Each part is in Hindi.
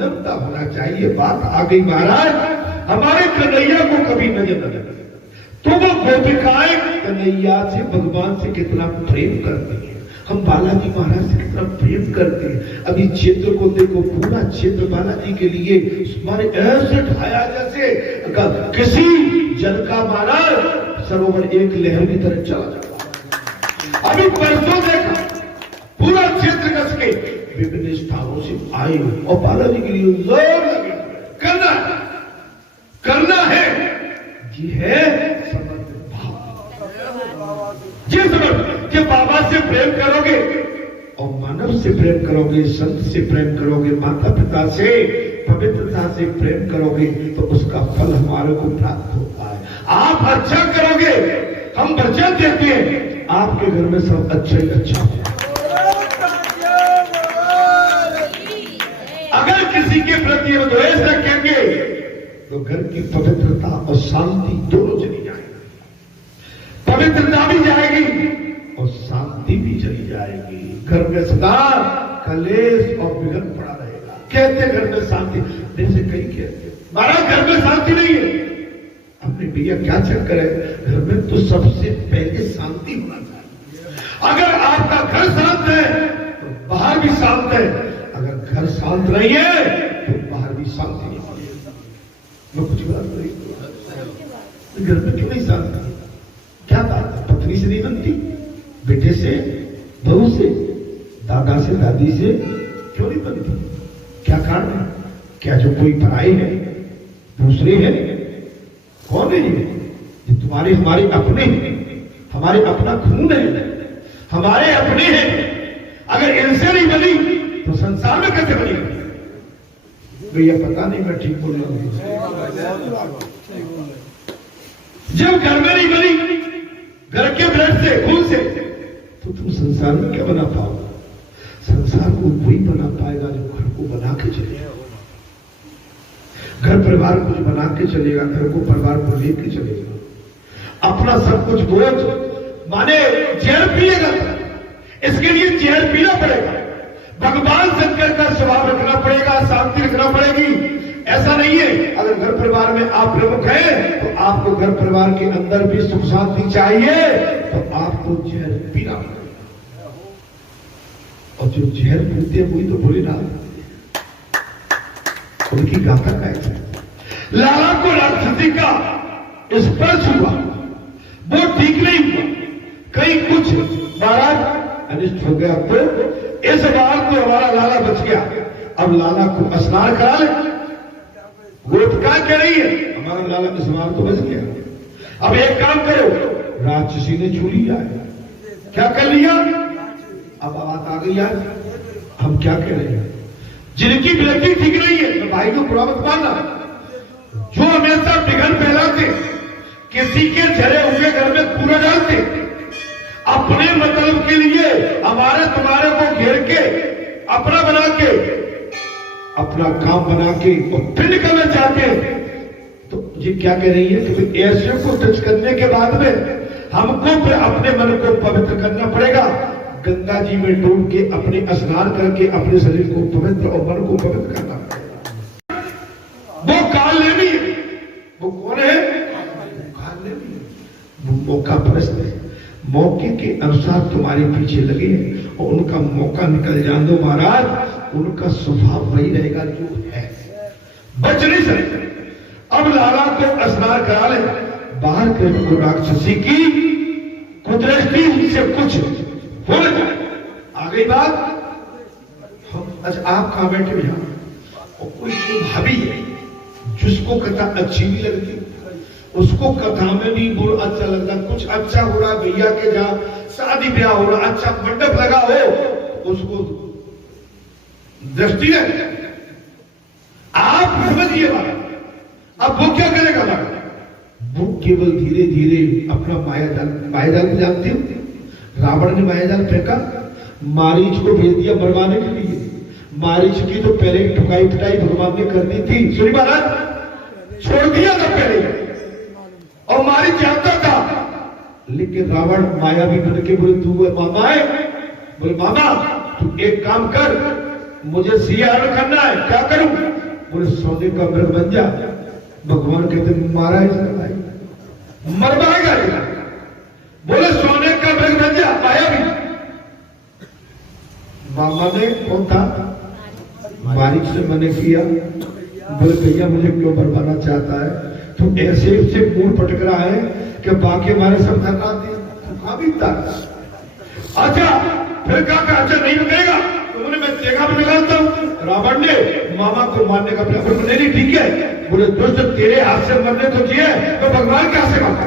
मानवता होना चाहिए। बात आ गई महाराज, हमारे कन्हैया को कभी नजर न लगे तो वो गोपिकाएं कन्हैया से, भगवान से कितना प्रेम करती है। हम बालाजी महाराज से कितना प्रेम करते हैं। अभी क्षेत्र को देखो, पूरा क्षेत्र बालाजी के लिए हमारे ऐसे ढाया जैसे किसी जल का महाराज सरोवर एक लहर की तरह चला जाता। अभी परसों देखा पूरा क्षेत्र कस के विभिन्न स्थानों से आए और बालाजी के लिए जोर लगे। करना है ये है समर्पित भाव। जिस जब बाबा से प्रेम करोगे और मानव से प्रेम करोगे, संत से प्रेम करोगे, माता पिता से पवित्रता से प्रेम करोगे तो उसका फल हमारे को प्राप्त होता है। आप अच्छा करोगे, हम वचन देते हैं आपके घर में सब अच्छा ही अच्छा हो। अगर किसी के प्रति द्वेष रखेंगे तो घर की पवित्रता और शांति दोनों चली जाएगी। पवित्रता भी जाएगी और शांति भी चली जाएगी। घर में सदा कलेश और विघ्न पड़ा रहेगा। कहते घर में शांति, जैसे कई कहते महाराज घर में शांति नहीं है। अपने भैया क्या चक्कर है, घर में तो सबसे पहले शांति होना चाहिए। अगर आपका घर शांत है तो बाहर भी शांत है, अगर घर शांत नहीं है तो बाहर भी शांति नहीं है। मैं कुछ बात नहीं, घर में क्यों नहीं शांति? क्या बात है? पत्नी से नहीं बनती, बेटे से, बहू से, दादा से, दादी से क्यों नहीं बनती? क्या कारण है? क्या जो कोई पराई है, दूसरे है? कौन है ये तुम्हारे हमारे अपने हैं, हमारे अपना खून है, हमारे अपने हैं। अगर इनसे नहीं बनी तो संसार में कैसे बनेगी? भैया पता नहीं मैं ठीक बोल रहा हूं। जब घर में नहीं बनी घर के ब्लड से, खून से, तो तुम संसार में क्या बना पाओगे? संसार को वही बना पाएगा जो घर को बना के चलेगा। घर परिवार कुछ बना के चलेगा, घर को परिवार को लेके चलेगा। अपना सब कुछ बोझ माने जहर पिएगा, इसके लिए जहर पीना पड़ेगा। भगवान शंकर का स्वभाव रखना पड़ेगा, शांति रखना पड़ेगी। ऐसा नहीं है अगर घर परिवार में आप प्रमुख हैं तो आपको घर परिवार के अंदर भी सुख शांति चाहिए तो आपको जहर पीना पड़ेगा। और जो जहर पीते हैं वही तो भोले नाथ, उनकी गाथा का ऐसा। लाला को राक्षसी का स्पर्श हुआ, वो ठीक नहीं हुआ, कहीं कुछ महाराज अनिष्ट हो गया। तो इस बार तो हमारा लाला बच गया। अब लाला को स्नान करा ले, गोपिका कह रही है हमारा लाला स्नान तो बच गया। अब एक काम करो, राक्षसी ने छू लिया है, क्या कर लिया? अब बात आ गई यार, हम क्या कह रहे हैं? जिनकी वृत्ति ठीक नहीं है तो भाई को बुरा मत मानना। जो हमेशा विघ्न फैलाते, किसी के झरे हुए घर में कूड़ा डालते, अपने मतलब के लिए हमारे तुम्हारे को घेर के अपना बना के, अपना काम बना के और फिर निकलना चाहते हैं, तो ये क्या कह रही है कि ऐसे को टच करने के बाद में हमको फिर अपने मन को पवित्र करना पड़ेगा। गंगा जी में डूब के अपने स्नान करके अपने शरीर को पवित्र और मन को पवित्र करना पड़ेगा। वो काल लेनी है। वो कौन है? काल लेनी है। वो मौका परस्त है, मौके के अनुसार तुम्हारे पीछे लगे हैं और उनका मौका निकल जान दो महाराज। उनका स्वभाव वही रहेगा जो है, बच नहीं सकते। अब लाला को स्नान करा ले, बाहर के राक्षसी की कुदृष्टि से कुछ हो जाए। आ गई बात। हम अच्छा आप कहां बैठे हो यहां, और कोई जो भाभी है जिसको कथा अच्छी भी लगती, उसको कथा में भी बुरा अच्छा लगता, कुछ अच्छा हो रहा भैया के जहां शादी ब्याह हो रहा, अच्छा मंडप लगा हो, उसको दृष्टि है। आप समझिए बात। अब वो क्या करेगा बात? वो केवल धीरे धीरे अपना मायाजाल जानते हो? रावण ने मायाजाल फेंका, मारीच को भेज दिया मरवाने के लिए। मारीच की तो पहले ठुकाई पिटाई भगवान ने कर दी थी, सुनी महाराज, छोड़ दिया था पहले, और मारीच जानता था। लेकिन रावण माया भी बन के बोले तू मामा है, बोले मामा तू एक काम कर, मुझे सियार करना है, क्या करूं? बोले सोने का मृग बन जा। भगवान कहते मारा इसका भाई, मरवाएगा। बोले सोने का मृग बन जा, आया भी। मामा ने कौन था? बारीक से मैंने किया। बोले भैया मुझे क्यों मरवाना चाहता है? तो ऐसे से मुंह पटक रहा है कि बाकी हमारे सब धरना दिया। अच्छा फिर कहा अच्छा नहीं रुकेगा तो बोले मैं तेगा भी निकालता हूं। रावण ने मामा को मारने का प्रयास। नहीं ठीक है। बोले दोस्त तेरे हाथ से मरने तो चाहिए तो भगवान के हाथ से मारता।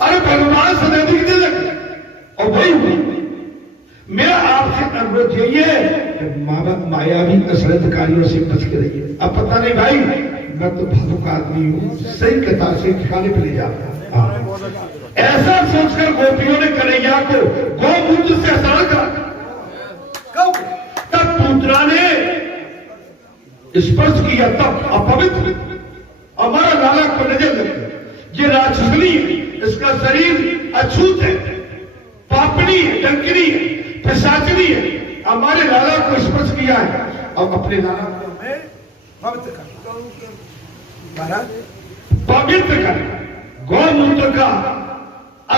अरे भगवान सदैव दे लगे। और वही हुई। मेरा आपसे अनुरोध यही है मायावी असरतकारियों से बच के रहिए। अब पता नहीं भाई मैं तो भावुक आदमी हूं, सही कथा से ठिकाने पे ले जाता। ऐसा सोचकर गोपियों ने कन्हैया को गौमूत्र से स्नान करा। तब पुत्रा ने स्पर्श किया, तब अपवित्र हमारा लाला को नजर लगी। ये राक्षसनी है, इसका शरीर अछूत है, पापनी है, डंकनी है, पिशाचनी है। हमारे लाला को स्पर्श किया है। अब अपने लाला को मैं पवित्र कर गौमूत्र का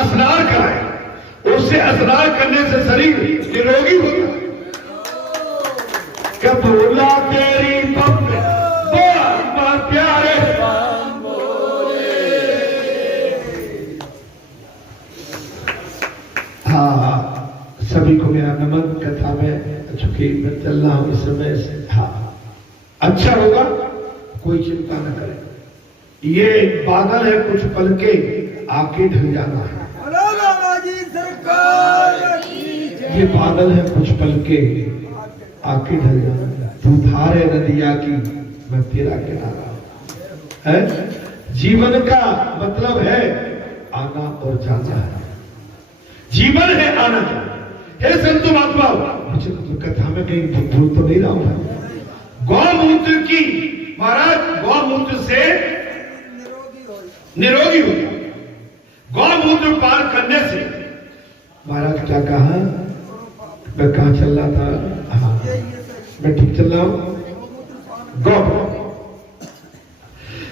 स्नान कराए। उससे स्नान करने से शरीर निरोगी होता है। क्या बोला तेरी पप्पे बोल प्यारे सभी को मेरा नमन। कथा में चूंकि मैं चल रहा हूं इस समय से। हाँ अच्छा होगा, कोई चिंता न करे। ये बादल है, कुछ पल के आके ढल जाना है। ये बादल है, कुछ पल के आके ढल जाना। तू धार है नदिया की, मैं तेरा किनारा है। जीवन का मतलब है आना और जाना है। जीवन है आना जाना। हे संतो महात्माओं, मुझे तो कथा में कहीं भूल तो नहीं रहा हूं। गौमूत्र की महाराज गौमूत्र से निरोगी हो गया। गौमूत्र पान करने से महाराज क्या कहा? मैं कहां चल रहा था? हाँ मैं ठीक चल रहा हूं। गौ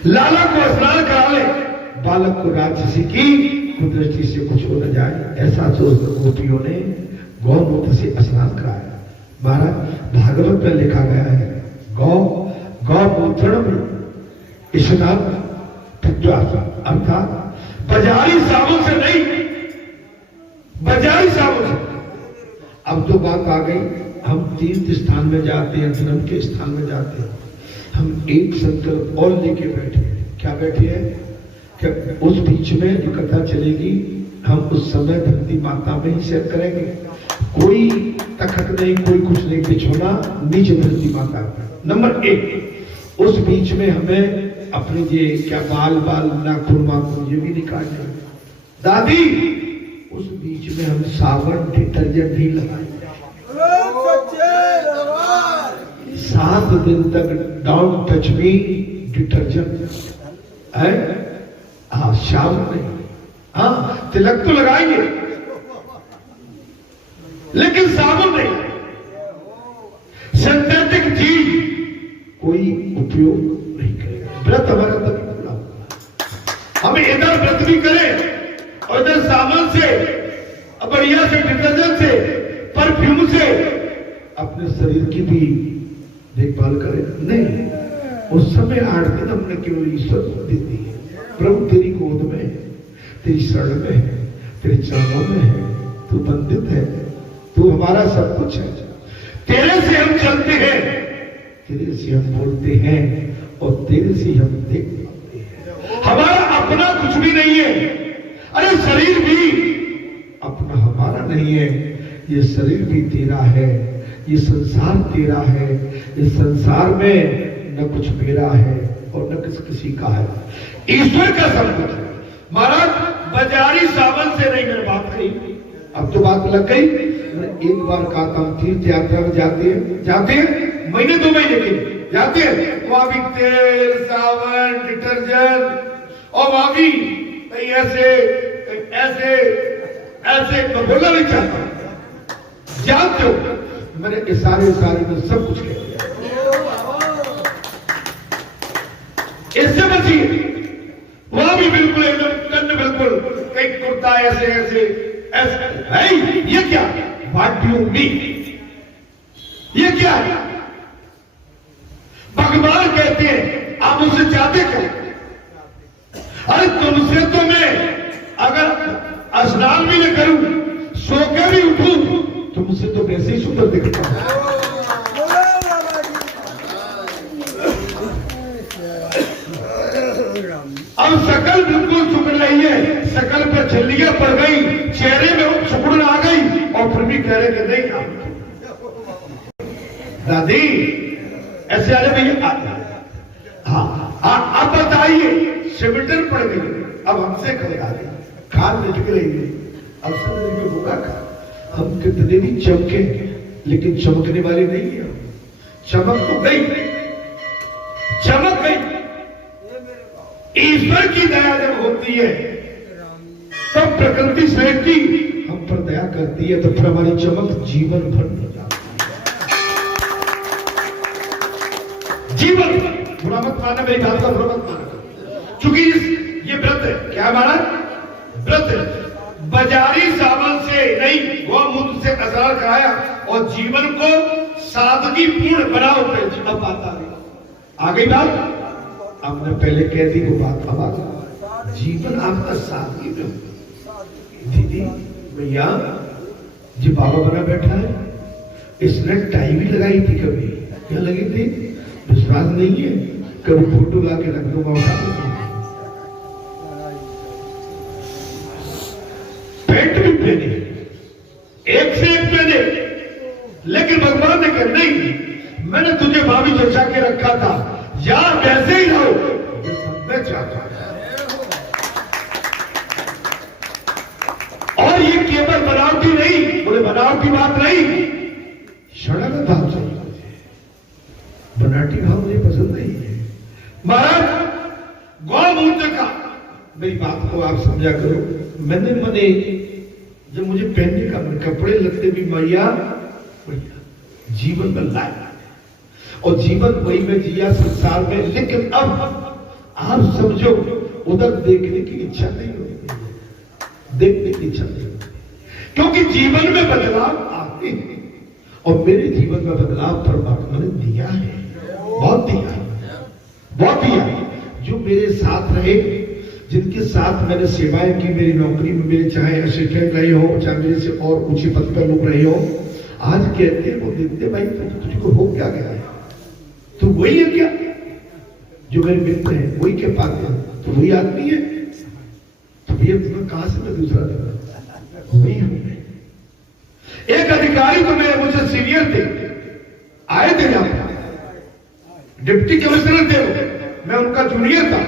लाला को स्नान करा ले, बालक को राक्षसी की कुदृष्टि से कुछ हो न जाए, ऐसा सोच गोपियों ने गौमूत्र से स्नान कराया। महाराज भागवत में लिखा गया है गौमूत्र स्नान अर्थात बाजारी साबुन से नहीं, बाजारी साबुन से। अब तो बात आ गई, हम तीर्थ स्थान में जाते हैं, धर्म के स्थान में जाते हैं, हम एक संकल्प और लेके बैठे। क्या बैठे हैं? क्या उस बीच में जो कथा चलेगी हम उस समय धरती माता में ही शेयर करेंगे। कोई तखत नहीं, कोई कुछ नहीं, बिछोना नीचे धरती माता। नंबर एक, उस बीच में हमें अपने ये क्या बाल नाखून वाखून ये भी निकालने। दादी उस बीच में हम साबुन डिटर्जेंट भी लगाएंगे। 7 दिन तक डोंट टच मी डिटर्जेंट है। हाँ शाम नहीं, हाँ तिलक तो लगाएंगे लेकिन साबुन नहीं। सिंथेटिक चीज कोई उपयोग नहीं करेगा। व्रत हमारा तभी पूरा होगा। हम इधर व्रत भी करें और इधर साबुन से, बढ़िया से, डिटर्जेंट से, परफ्यूम से अपने शरीर की भी देखभाल करें। नहीं, उस समय 8 दिन हमने केवल ईश्वर को दे दी है। प्रभु तेरी गोद में है, तेरी शरण में है, तेरे चरणों में है, तू बंदित है, तू हमारा सब कुछ है। तेरे से हम चलते हैं, तेरे से हम बोलते हैं और तेरे से हम देख पाते हैं। हमारा अपना कुछ भी नहीं है। अरे शरीर भी अपना हमारा नहीं है, ये शरीर भी तेरा है, ये संसार तेरा है। इस संसार में न कुछ मेरा है और न किसी का है, ईश्वर का सब कुछ है। महाराज बाजारी सावन से नहीं, मैंने बात कही, अब तो बात लग गई। एक बार कहा था तीर्थ यात्रा में जाते हैं महीने 2 महीने के लिए जाते हैं, वहां भी तेल सावन डिटर्जेंट और वहां भी ऐसे ऐसे मैं बोलना नहीं चाहता, जानते हो मैंने इशारे में सब कुछ कह दिया। इससे बचिए, वहां भी बिल्कुल एकदम कन्न बिल्कुल कहीं कुर्ता ऐसे ऐसे ऐसे। ये क्या? What do you mean? ये क्या है? भगवान कहते हैं आप मुझसे चाहते क्या? अरे तुमसे तो मैं अगर स्नान भी न करूं, सो के भी उठूं, तुमसे तो वैसे ही सुंदर दिखता हूं। अब शकल बिल्कुल चुक रही है, शकल पे झल्लियां पड़ गई, चेहरे में सुकड़न आ गई, और फिर भी कह रहे कि नहीं आप दादी ऐसे आ रहे भैया। हाँ आप बताइए, सिमटन पड़ गई, अब हमसे कहे दादी खान लटक रही है, अब सब होगा खा। हम कितने भी चमके लेकिन चमकने वाले नहीं है। चमक तो गई, चमक गई। ईश्वर की दया जब होती है तब प्रकृति स्वयं की हम पर दया करती है, तो फिर हमारी चमक जीवन भर हो जाती है। जीवन बुरा मत माना, मेरी बात का बुरा मत माना, क्योंकि ये व्रत है। क्या माना? व्रत है। बाजारी सावन से नहीं, गौमूत्र से असरार कराया और जीवन को सादगी पूर्ण बनाओ। अब बात आ गई बात, हमने पहले कह दी वो बात। अब आ जीवन आपका सादगी में। दीदी भैया जी बाबा बना बैठा है, इसने टाई भी लगाई थी, कभी क्या लगी थी? विश्वास नहीं है? कभी फोटो ला के रख दो, उठा दो। पेंट भी पहने, एक से एक पहने, लेकिन भगवान ने कहा नहीं, मैंने तुझे भाभी जचा के रखा था, यार वैसे ही रहो मैं चाहता हूं। और ये केवल बनावटी नहीं, बोले बनावटी बात नहीं, शरणागत भाव चाहिए मुझे, बनावटी भाव मुझे पसंद नहीं है। महाराज गौमूत्र का, मेरी बात को आप समझा करो। मैंने जब मुझे पहनने का कपड़े लगते भी मैया जीवन बदला और जीवन वही में जिया संसार में, लेकिन अब आप समझो उधर देखने की इच्छा नहीं होती, देखने की इच्छा नहीं होती, क्योंकि जीवन में बदलाव आते हैं और मेरे जीवन में बदलाव परमात्मा ने दिया है, बहुत दिया है, बहुत दिया है। जो मेरे साथ रहे, जिनके साथ मैंने सेवाएं की, मेरी नौकरी में मेरे चाहे असिस्टेंट रहे हो, चाहे मेरे से और ऊंचे पद पर लोग रहे हो, आज कहते हैं वो देखते भाई तुझको हो क्या गया है, तो वही है क्या? जो मेरे मित्र हैं वही के पाते हैं, तो वही आदमी है, तो भैया तुम्हें कहां से मैं दूसरा दूंगा? वही हूं मैं। एक अधिकारी तो मैं मुझसे सीनियर थे, आए थे यहां, डिप्टी कमिश्नर थे, मैं उनका जूनियर था।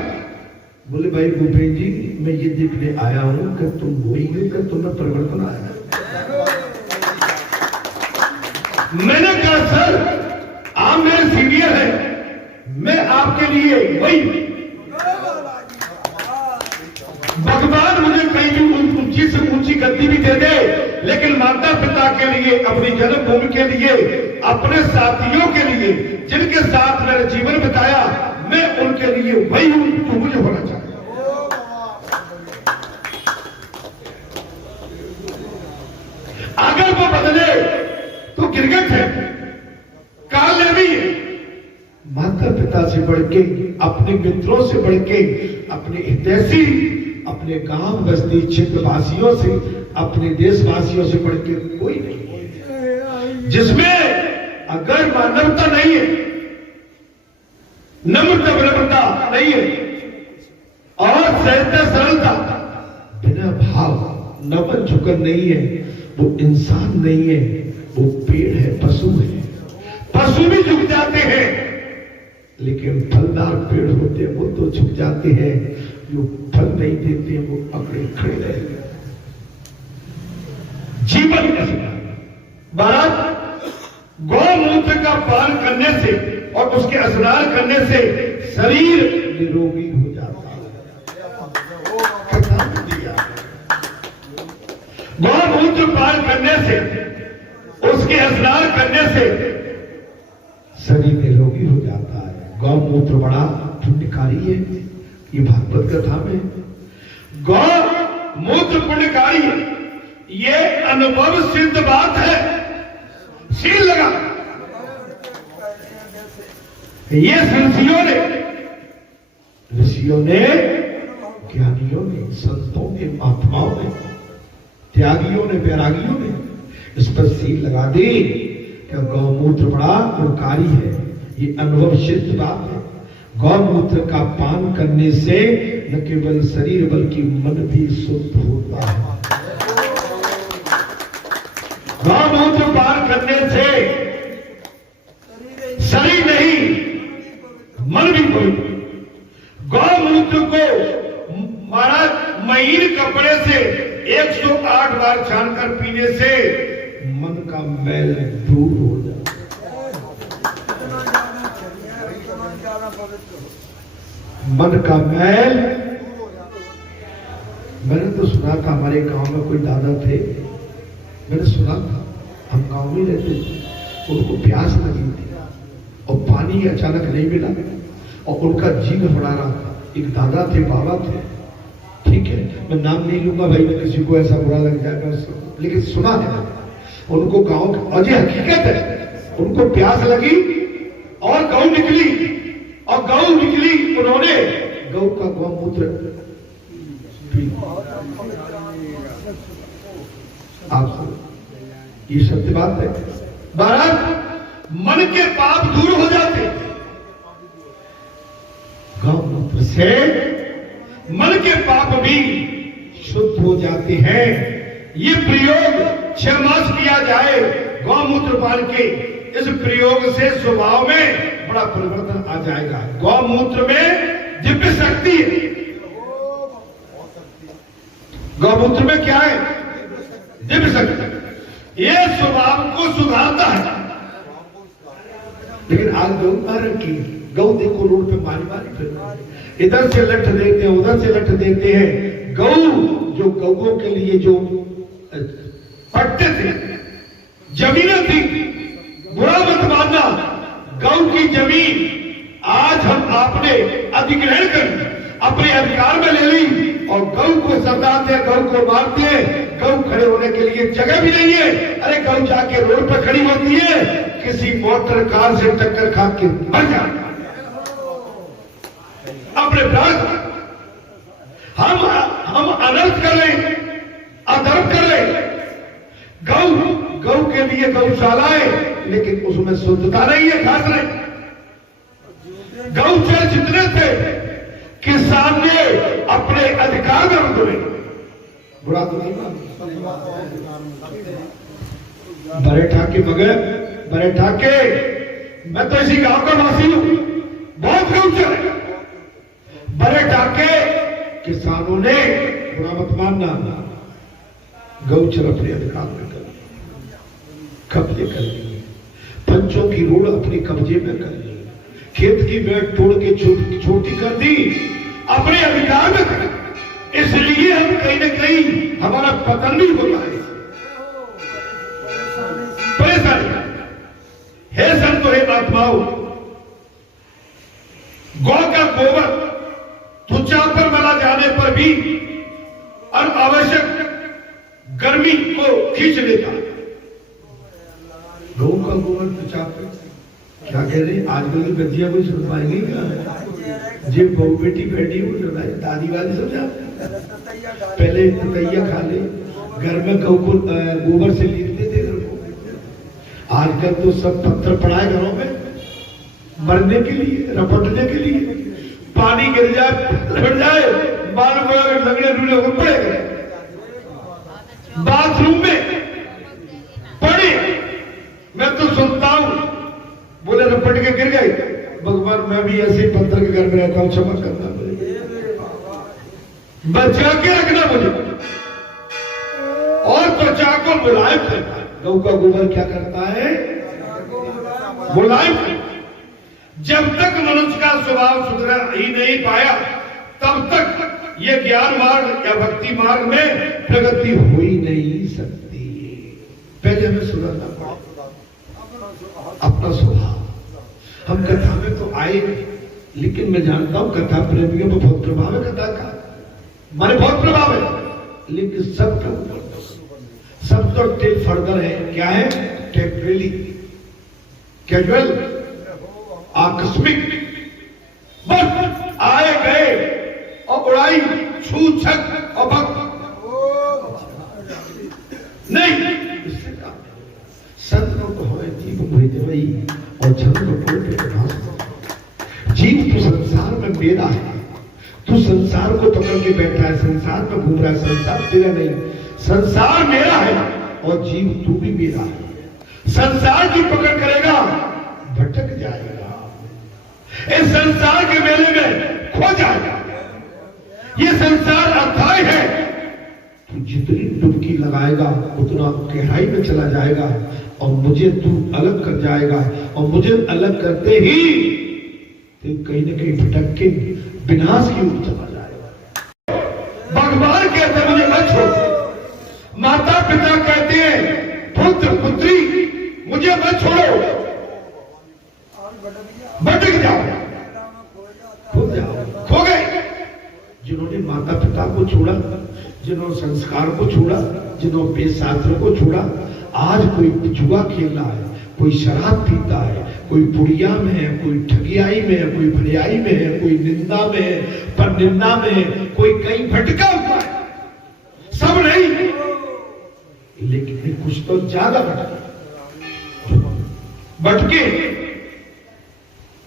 बोले भाई भूपेन जी, मैं ये देखने आया हूं कि तुम वही हो, कि तुम्हें परिवर्तन आया। मैंने कहा सर आप मेरे सीनियर हैं, मैं आपके लिए वही। भगवान मुझे कहीं भी ऊंची से ऊंची गद्दी भी दे दे, लेकिन माता पिता के लिए, अपनी जन्मभूमि के लिए, अपने साथियों के लिए, जिनके साथ मैंने जीवन बिताया, मैं उनके लिए वही हूं जो मुझे होना चाहिए। अगर वो बदले तो गिरगिट है, कामयाबी है। माता पिता से बढ़ के, अपने मित्रों से बढ़ के, अपने हितैषी, अपने गांव बस्ती क्षेत्र वासियों से, अपने देशवासियों से बढ़ के कोई नहीं है, जिसमें अगर मानवता नहीं है, नम्रता विनम्रता नहीं है और सहजता सरलता, बिना भाव नमन झुकन नहीं है, वो इंसान नहीं है, वो पेड़ है, पशु है। पशु भी झुक जाते हैं, लेकिन फलदार पेड़ होते हैं वो तो झुक जाते हैं, जो फल नहीं देते वो अकड़े खड़े रहेंगे। जीवन महाराज गौमूत्र का पान करने से और उसके स्नान करने से शरीर निरोगी हो जाता है। गौमूत्र पान करने से, उसके स्नान करने से शरीर निरोगी हो जाता है। गौमूत्र बड़ा पुण्यकारी है, ये भागवत कथा में गौमूत्र पुण्यकारी है, ये अनुभव सिद्ध बात है। सील लगा ये ऋषियों ने, ज्ञानियों ने, संतों ने, महात्माओं ने, त्यागियों ने, वैरागियों ने इस पर सील लगा दी कि गौमूत्र बड़ा गुणकारी है, ये अनुभव सिद्ध बात है। गौमूत्र का पान करने से न केवल शरीर बल्कि मन भी शुद्ध होता है। गौमूत्र पान करने से शरीर नहीं मन भी पवित्र। गौमूत्र को महाराज महीन कपड़े से 108 बार छानकर पीने से मन का मैल दूर हो जाता है। मन का मैल, मैंने तो सुना था, हमारे गांव में कोई दादा थे, मैंने सुना था, हम गांव में रहते थे, उनको प्यास लगी थी और पानी अचानक नहीं मिला और उनका जी घबरा रहा था। एक दादा थे, बाबा थे, ठीक है, मैं नाम नहीं लूंगा भाई, मैं किसी को ऐसा बुरा लग जाएगा, लेकिन सुना है उनको गांव का, और ये हकीकत है, उनको प्यास लगी और गौ निकली, और गौ निकली, उन्होंने गौ का गौमूत्र पी। आप ये सत्य बात है। महाराज मन के पाप दूर हो जाते, गौमूत्र से मन के पाप भी शुद्ध हो जाते हैं। ये प्रयोग 6 मास किया जाए गौमूत्र पान के, इस प्रयोग से स्वभाव में बड़ा परिवर्तन आ जाएगा। गौमूत्र में दिव्य शक्ति है। गौमूत्र में क्या है? दिव्य शक्ति। ये स्वभाव को सुधारता है। लेकिन आज गौ मारण की, गौ देखो रोड पे मारी मारी फिर इधर से लठ देते हैं, उधर से लठ देते हैं। गौ जो गौओं के लिए जो पट्टे थे, जमीनें थी, बुरा मत मानना, गौ की जमीन आज हम आपने अधिग्रहण कर अपने अधिकार में ले ली और गौ को सताते हैं, गौ को मारते हैं। गौ खड़े होने के लिए जगह भी नहीं है। अरे गौ जाके रोड पर खड़ी होती है, किसी मोटर कार से टक्कर खा के मर जाए अपने प्राण। हम अनर्थ कर रहे, अधर्म कर रहे। गौ के लिए गौशालाएं, लेकिन उसमें शुद्धता नहीं है, खास नहीं। गौचर जितने थे किसान ने अपने अधिकार में हुए, बुरा तो नहीं बड़े ठाके मगर बड़े ठाके, मैं तो इसी गांव का वासी हूं, बहुत गौचर है। बड़े ठाके किसानों ने, बुरा मत मानना, गौचर अपने अधिकार में कर कब्जे कर लिए, पंचों की रोड अपने कब्जे में कर ली, खेत की बेट तोड़ के छोटी कर दी, अपने अधिकार में कर। इसलिए हम कहीं न कहीं हमारा पतन भी होता है। परेशानी है संतो, हे महात्माओं, गौ का गोबर त्वचा पर मला जाने पर भी और आवश्यक गर्मी को खींच लेता। गौ का गोबर त्वचा पर क्या कह रहे? आजकल की बच्चियां कोई सुन पाएंगी क्या? जे बहू बेटी बैठी हो सुनाई, दादी वाली समझा, पहले तैया खा ले, घर में गौ को गोबर से लीपते थे घर को। आजकल तो सब पत्थर पड़ा है घरों में, मरने के लिए, रपटने के लिए। पानी गिर जाए, फट जाए, मालूम पड़ा लगड़े डूले होकर पड़े गए बाथरूम में पड़े। मैं तो सुनता हूं, बोले रपट के गिर गए। भगवान, मैं भी ऐसे पत्थर के घर में रहता हूं, क्षमा करना मुझे, बचा के रखना मुझे। और त्वचा को मुलायम करता है। गौ का गोबर क्या करता है? मुलायम। जब तक मनुष्य का स्वभाव सुधरा ही नहीं पाया, तब तक ये ज्ञान मार्ग या भक्ति मार्ग में प्रगति हो ही नहीं सकती। पहले हमें सुधरना पड़ेगा अपना स्वभाव। हम कथा में तो आए, लेकिन मैं जानता हूं कथा प्रेमियों पर बहुत प्रभाव है, कथा का मारे बहुत प्रभाव है, लेकिन सब तो टिल फर्दर है। क्या है? टेम्परेरी, कैजुअल, आकस्मिक, बस आए गए और उड़ाई, छू छक और भक्त नहीं। इससे काम संत को हमें जीव भेजे वही और जन को बोलते जीव तो संसार में मेरा है, तू संसार को पकड़ के बैठा है, संसार में घूम रहा है, संसार तेरा नहीं, संसार मेरा है और जीव तू भी मेरा है। संसार की पकड़ करेगा भटक जाएगा, इस संसार के मेले में खो जाएगा। ये संसार अथाह है, तू जितनी डुबकी लगाएगा उतना गहराई में चला जाएगा और मुझे तू अलग कर जाएगा और मुझे अलग करते ही तो कहीं ना कहीं भटक के विनाश की ओर चला जाएगा। भगवान कहते मुझे मत छोड़ो, माता पिता कहते हैं पुत्र पुत्री मुझे मत छोड़ो, भटक जाओ, खो जाओ, खो गए। जिन्होंने माता पिता को छोड़ा, जिन्होंने संस्कार को छोड़ा, जिन्होंने वेद शास्त्र को छोड़ा, आज कोई जुआ खेल रहा है, कोई शराब पीता है, कोई पुड़िया में है, कोई ठगियाई में है, कोई भरियाई में है, कोई निंदा में है, पर निंदा में है, कोई कहीं भटका हुआ है। सब नहीं, लेकिन कुछ तो ज्यादा भटके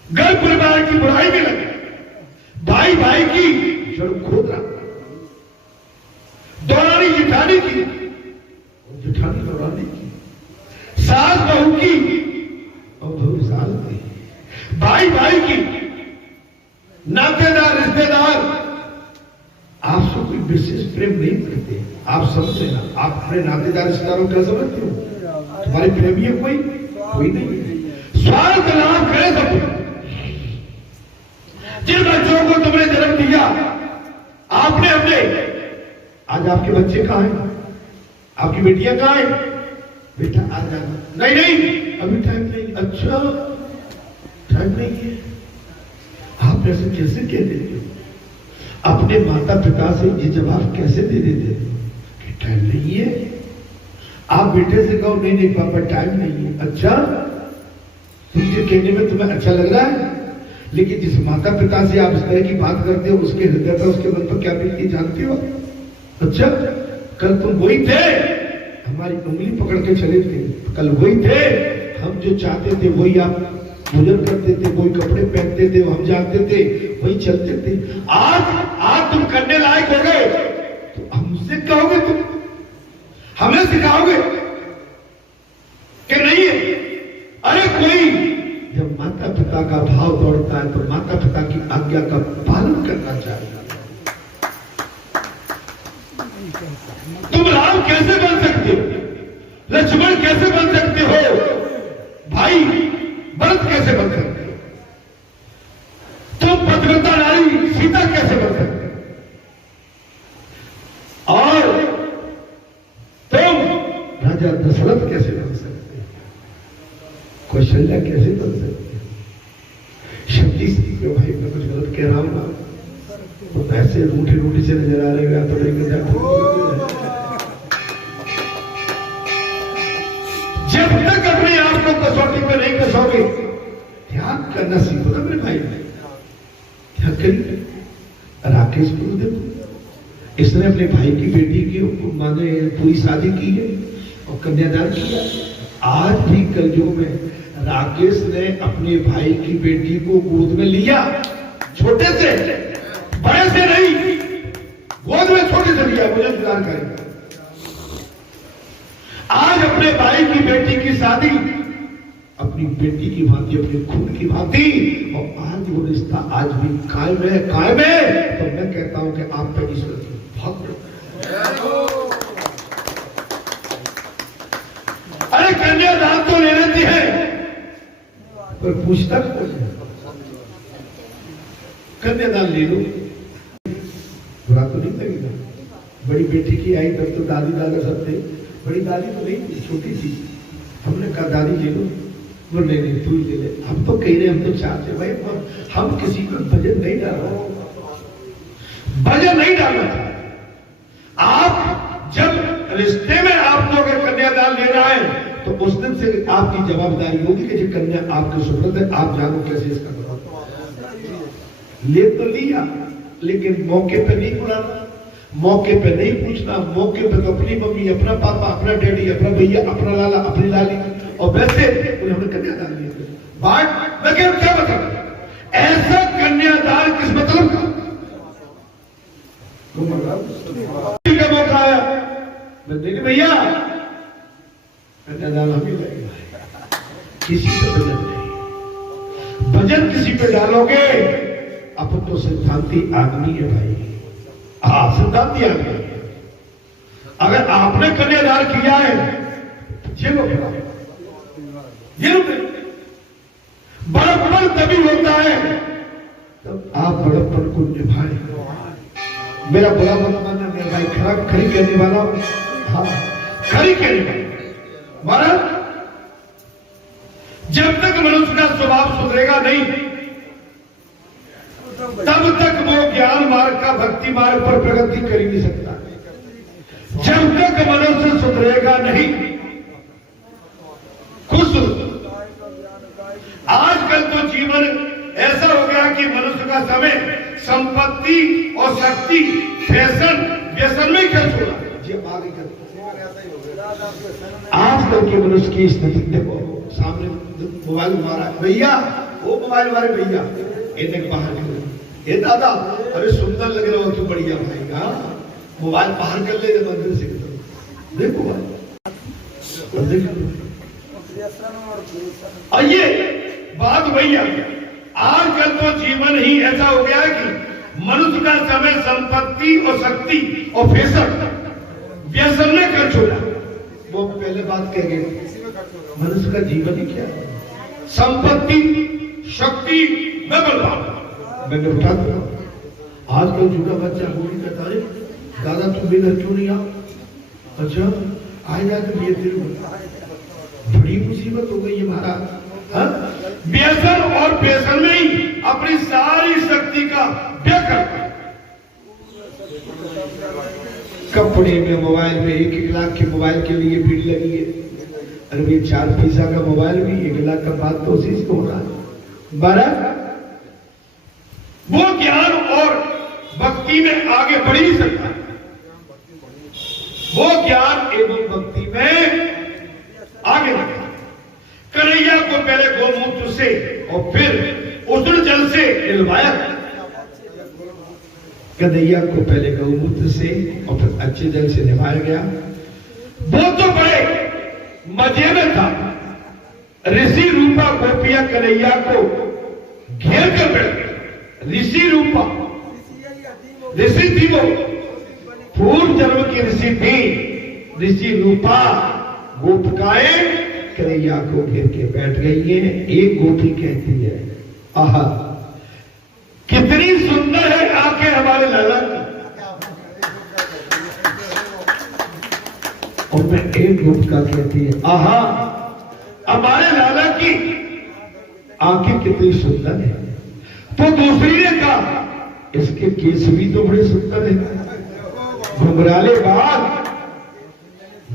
घर परिवार की बुराई में लगे, भाई भाई की जड़ खोद रहा, दौरानी जिठानी की, जिठानी दौरानी की, सास बहू की और बहू सास की, भाई भाई की, नातेदार रिश्तेदार आपसे कोई विशेष प्रेम नहीं करते। आप समझे ना, आप अपने नातेदार रिश्तेदारों को क्या समझते हो? तुम्हारे प्रेमी है कोई नहीं है। स्वार्थ लाभ करे सब। जिन बच्चों को तुमने जन्म दिया आपने अपने, आज आपके बच्चे कहां हैं? आपकी बेटियां कहां हैं? बेटा आ जाना, नहीं अभी टाइम नहीं। अच्छा टाइम नहीं है, आप ऐसे कैसे कह देते हो? अपने माता पिता से ये जवाब कैसे दे देते हो कि टाइम नहीं है? आप बेटे से कहो नहीं पापा टाइम नहीं है। अच्छा, तुझे कहने में तुम्हें अच्छा लग रहा है, लेकिन जिस माता पिता से आप इस तरह की बात करते हो उसके हृदय पर, उसके मन पर क्या बीतती जानते हो? अच्छा, कल तुम वही थे, हमारी उंगली पकड़ के चले थे, कल वही थे, हम जो चाहते थे वही आप भोजन करते थे, वही कपड़े पहनते थे, हम जानते थे वही चलते थे। आज तुम करने लायक हो गए तो हमसे कहोगे, तुम हमें सिखाओगे कि नहीं है? अरे कोई जब माता पिता का भाव दौड़ता है तो माता पिता की आज्ञा का पालन करना चाहिए। तुम राम कैसे बन सकते हो? लक्ष्मण कैसे बन सकते हो? भाई भरत कैसे बन सकते हो? तुम पतिव्रता नारी सीता कैसे बन सकते हो? और तुम राजा दशरथ कैसे बन सकते हो? कौशल्या कैसे बन सकते हो? शक्ति से भाई मैं कुछ गलत कह रहा हूं ना तो ऐसे रूठी से नजर आ रहे हो, तो नहीं जब तक अपने आप को कसौटी पे नहीं कसोगे, त्याग करना सीखो ना मेरे भाई। त्याग करिए। राकेश को देखो, इसने अपने भाई की बेटी की माने पूरी शादी की है और कन्यादान किया। आज भी कलयुग में राकेश ने अपने भाई की बेटी को गोद में लिया, छोटे से, बड़े से नहीं, गोद में छोटे से लिया। मुझे जानकारी, आज अपने भाई की बेटी की शादी अपनी बेटी की भांति, अपने खून की भांति, और आज वो रिश्ता आज भी कायम है। तो मैं कहता हूं कि आप पे ईश्वर की भक्त। अरे कन्यादान तो ले लेती है पर पूछता कौन है? कन्यादान ले लो, नहीं लगेगा। बड़ी बेटी की आई तब तो दादी दादा सब थे, बड़ी दादी तो नहीं थी, छोटी थी। हमने कहा दादी ले लो, वो नहीं नहीं तू ले ले। हम तो कह रहे, हम तो चाहते भाई हम किसी पर वजन नहीं डाल रहे, वजन नहीं डालना था। आप जब रिश्ते में आप लोग कन्यादान ले रहा है तो उस दिन से आपकी जवाबदारी होगी कि जो कन्या आपके सुपुर्द है, आप जानो कैसे इसका ले तो लिया, लेकिन मौके पे नहीं बुलाना, मौके पे नहीं पूछना। मौके पे तो अपनी मम्मी, अपना पापा, अपना डैडी, अपना भैया, अपना लाला, अपनी लाली, और वैसे उन्होंने कन्यादान लिया। बात मैं क्या मतलब, ऐसा कन्यादान किस मतलब का मौका आया, मैं देखिए भैया कन्यादान हम ही लगेगा, किसी पे वजन नहीं। वजन किसी पे डालोगे, अपन तो सिद्धांती आदमी है भाई। हाँ, सिद्धांती आदमी है। अगर आपने कन्यादान किया है जेलो बड़प्पन तभी होता है तब आप बड़प्पन को निभाए। मेरा बुरा मत मानना, मेरा भाई खराब खरी कहने वाला, हाँ खरी कहने वाला महाराज, जब तक मनुष्य का स्वभाव सुधरेगा नहीं तब तक वो ज्ञान मार्ग का भक्ति मार्ग पर प्रगति कर ही नहीं सकता। जब तक मनुष्य सुधरेगा नहीं, खुश आजकल तो जीवन ऐसा हो गया कि मनुष्य का समय संपत्ति और शक्ति, फैशन, व्यसन में खर्च हो रहा है। आजकल के मनुष्य की स्थिति देखो, सामने मोबाइल मारा भैया, वो मोबाइल मारे भैया, इन्हें बाहर कर, ये दादा अरे सुंदर लग रहा हो तू, बढ़िया भाई का मोबाइल बाहर कर ले मंदिर से, देखो आइए बात वही आ गया। आजकल तो जीवन ही ऐसा हो गया कि मनुष्य का समय संपत्ति और शक्ति और फैशन, व्यसन में खर्च हो रहा। वो पहले बात कह गए, मनुष्य का जीवन ही क्या है, संपत्ति, शक्ति में बर्बाद। मैंने उठा दिया, आजकल जुड़ा बच्चा बोली कहता है दादा तू बिना क्यों नहीं आ, अच्छा आ जा तो ये तेरे बड़ी मुसीबत हो गई है महाराज। व्यसन और फैशन में ही अपनी सारी शक्ति का व्यय करता है। कपड़े में, मोबाइल में 1-1 लाख के मोबाइल के लिए भीड़ लगी है। अरे भाई 4 पैसा का मोबाइल भी 1 लाख का बात तो उसी से हो रहा है। 12 वो ज्ञान और भक्ति में आगे बढ़ ही सकता है। वो ज्ञान एवं भक्ति में आगे बढ़ा। कन्हैया को पहले गोमूत्र से और फिर उष्ण जल से नहलाया। कन्हैया को पहले गौमूत्र से और फिर अच्छे जल से नहलाया गया। वो तो बड़े मजे में था। ऋषि रूपा गोपियां कन्हैया को घेर कर बैठ गए। ऋषि रूपा, ऋषि थी वो, पूर्व जन्म की ऋषि थी। ऋषि रूपा गोपिकाएं कन्हैया को घेर के बैठ गई है। एक गोपी कहती है आहा कितनी सुंदर है आंखें हमारे लाला की, और मैं एक गोपिका कहती है आहा हमारे लाला की आंखें कितनी सुंदर है। तो दूसरी ने कहा इसके केस भी तो बड़े सुंदर है। घुंघराले बाद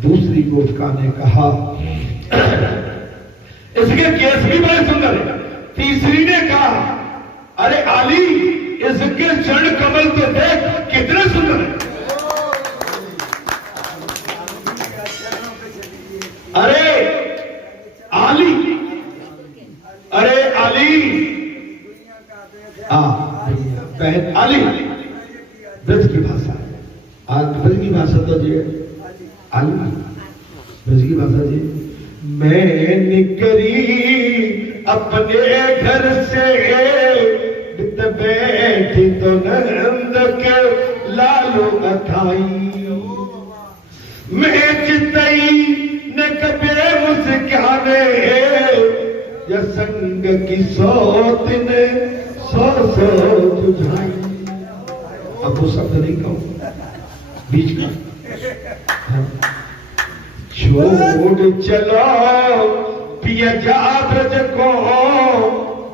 दूसरी गोपिका ने कहा इसके केस भी बड़े सुंदर है। तीसरी ने कहा अरे आली इसके चरण कमल तो देख कितने सुंदर है। अरे आली, अरे आली, बहन आली ब्रज की भाषा, आज ब्रज की भाषा तो जी आली ब्रज की भाषा जी। मैं निकली अपने घर से बैठी तो नंद के लालो अथाई, मैं चितई न कबे मुस्काने या संग की सौत ने सौ जुझाई। अब वो शब्द नहीं कहूं बीच का। हाँ। छोड़ चलो पिया जा ब्रज को,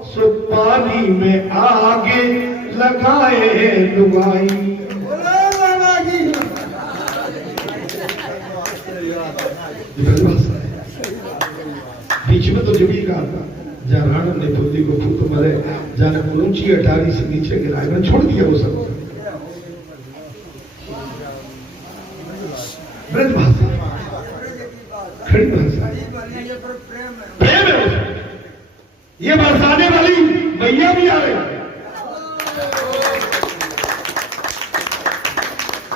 सो पानी में आगे लगाए लुगाई। बीच में तो जब ही कहा था जहाँ राणा ने बुद्धि को फूक मरे, जाने ऊंची अटारी से नीचे गिराए, मैंने छोड़ दिया वो सब। ब्रज भाषा, खड़ी भाषा, प्रेम है। ये बरसाने वाली मैया भी आ रही,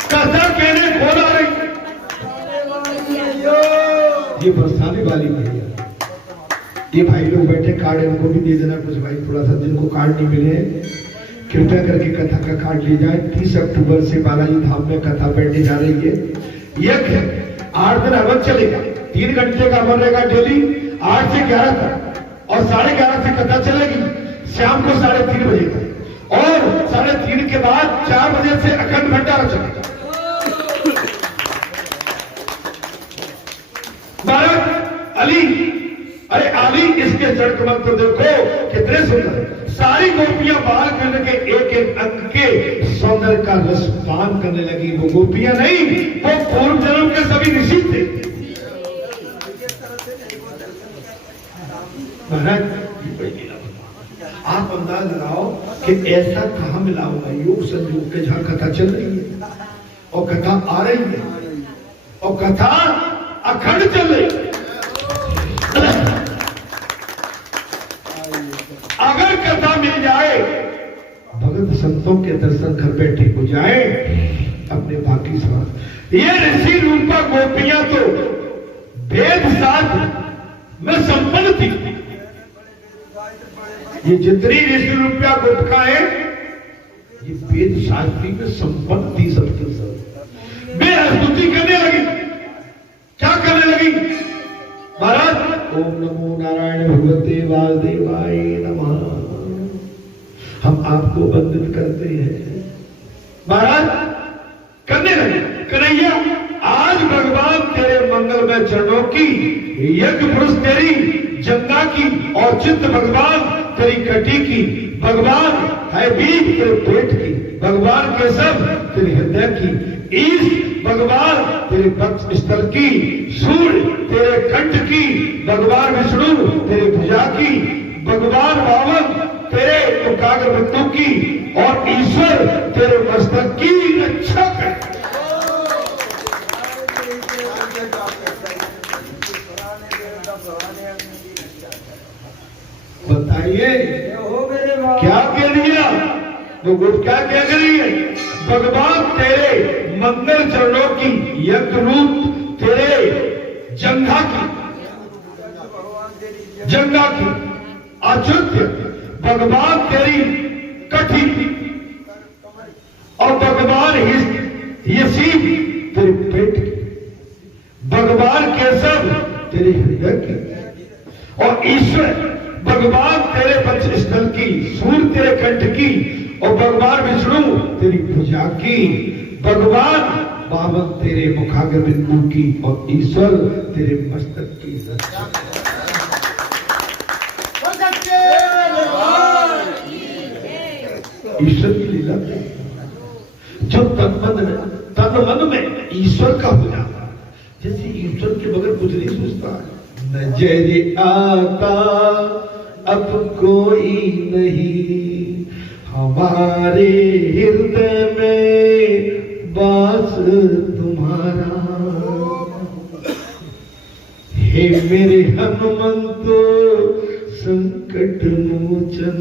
कथा कहने खोल आ रही, ये बरसाने वाली मैया। ये भाई लोग बैठे, कार्ड इनको भी दे देना कुछ भाई, थोड़ा सा जिनको कार्ड नहीं मिले कृपया करके कथा का कार्ड ले जाए। 30 अक्टूबर से बालाजी धाम में कथा बैठने जा रही है। यज्ञ 8 दिन अवध चलेगा, 3 घंटे का अमर रहेगा डेली 8 से 11 तक, और 11:30 से कथा चलेगी शाम को 3:30 बजे तक, और 3:30 के बाद 4 बजे से अखंड भंडारा चलेगा। भारत अली, अरे अली इसके जड़ कमल तो देखो कितने सुंदर। सारी गोपियां बाल करने के एक एक अंग के सौंदर्य का रस पान करने लगी। वो गोपियां नहीं, वो पूर्व जन्म के सभी ऋषि थे। महाराज आप अंदाज लगाओ कि ऐसा कहां मिला होगा योग संयोग के, जहां कथा चल रही है और कथा आ रही है और कथा अखंड चल रही है। अगर कथा मिल जाए, भगत संतों के दर्शन घर बैठे हो जाए, अपने बाकी सवाल। ये ऋषि रूपा गोपियां तो वेद शास्त्र में संपन्न थी। ये जितनी ऋषि रूपा गोपिकाएं ये वेद शास्त्री में संपन्न थी। सबके सब वे स्तुति करने लगी। क्या करने लगी महाराज? ओम नमो नारायण भगवते वासुदेवाय नमः। हम आपको वंदित करते हैं महाराज। करने लगे कन्हैया, आज भगवान तेरे मंगलमय चरणों की, यज्ञ पुरुष तेरी जंगा की, और चित्त भगवान तेरी कटी की, भगवान है बीज तेरे पेट की, भगवान केशव तेरे हृदय की, ईश भगवान तेरे वक्ष स्थल की, सूर्य तेरे कंठ की, भगवान विष्णु तेरे भुजा की, भगवान वामन तेरे मुखाग्र बिंदु की, और ईश्वर तेरे मस्तक की रक्षा करे। बताइए क्या कह दिया वो गुट, क्या कह रही है? भगवान तेरे मंगल चरणों की, यज्ञ रूप तेरे जंघा की, अच्युत भगवान तेरी कठी, और भगवान यसीब तेरे पेट की, भगवान केशव तेरे हृदय की, और ईश्वर भगवान तेरे वक्ष स्थल की, सूर्य तेरे कंठ की, और भगवान विष्णु तेरी भुजा की, भगवान वामन तेरे मुखाग्र बिंदु की, और ईश्वर तेरे मस्तक की। ईश्वर की लीला जो तन मन में ईश्वर का हो जाता, जैसे ईश्वर के बगैर कुछ नहीं सोचता है। नजर आता अब कोई नहीं, हमारे हृदय में वास तुम्हारा, हे मेरे हनुमंतो संकट मोचन,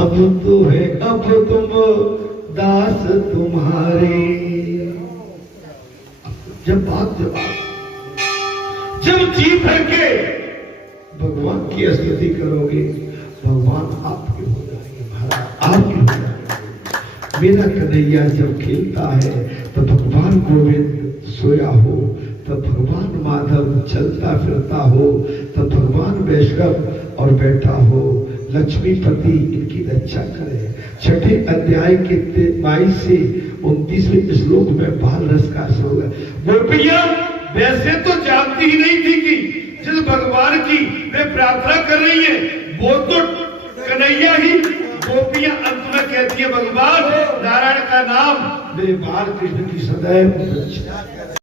अब तो है अब तुम दास तुम्हारे। जब जी भर के भगवान की स्तुति करोगे, भगवान आपके हो जाएंगे, महाराज आपके हो जाएंगे। मेरा कन्हैया जब खेलता है तो भगवान गोविंद सोया हो, तब भगवान माधव चलता फिरता हो, तब भगवान वैष्णव और बैठा हो, लक्ष्मीपति इनकी रक्षा करे। छठे अध्याय के 22 से 29वें श्लोक में बाल रस का श्लोक है। गोपियां वैसे तो जानती ही नहीं थी कि जिस भगवान की वे प्रार्थना कर रही है वो तो कन्हैया ही। गोपियां अंत में कहती है भगवान नारायण का नाम मेरे बाल कृष्ण की सदैव रक्षा करे।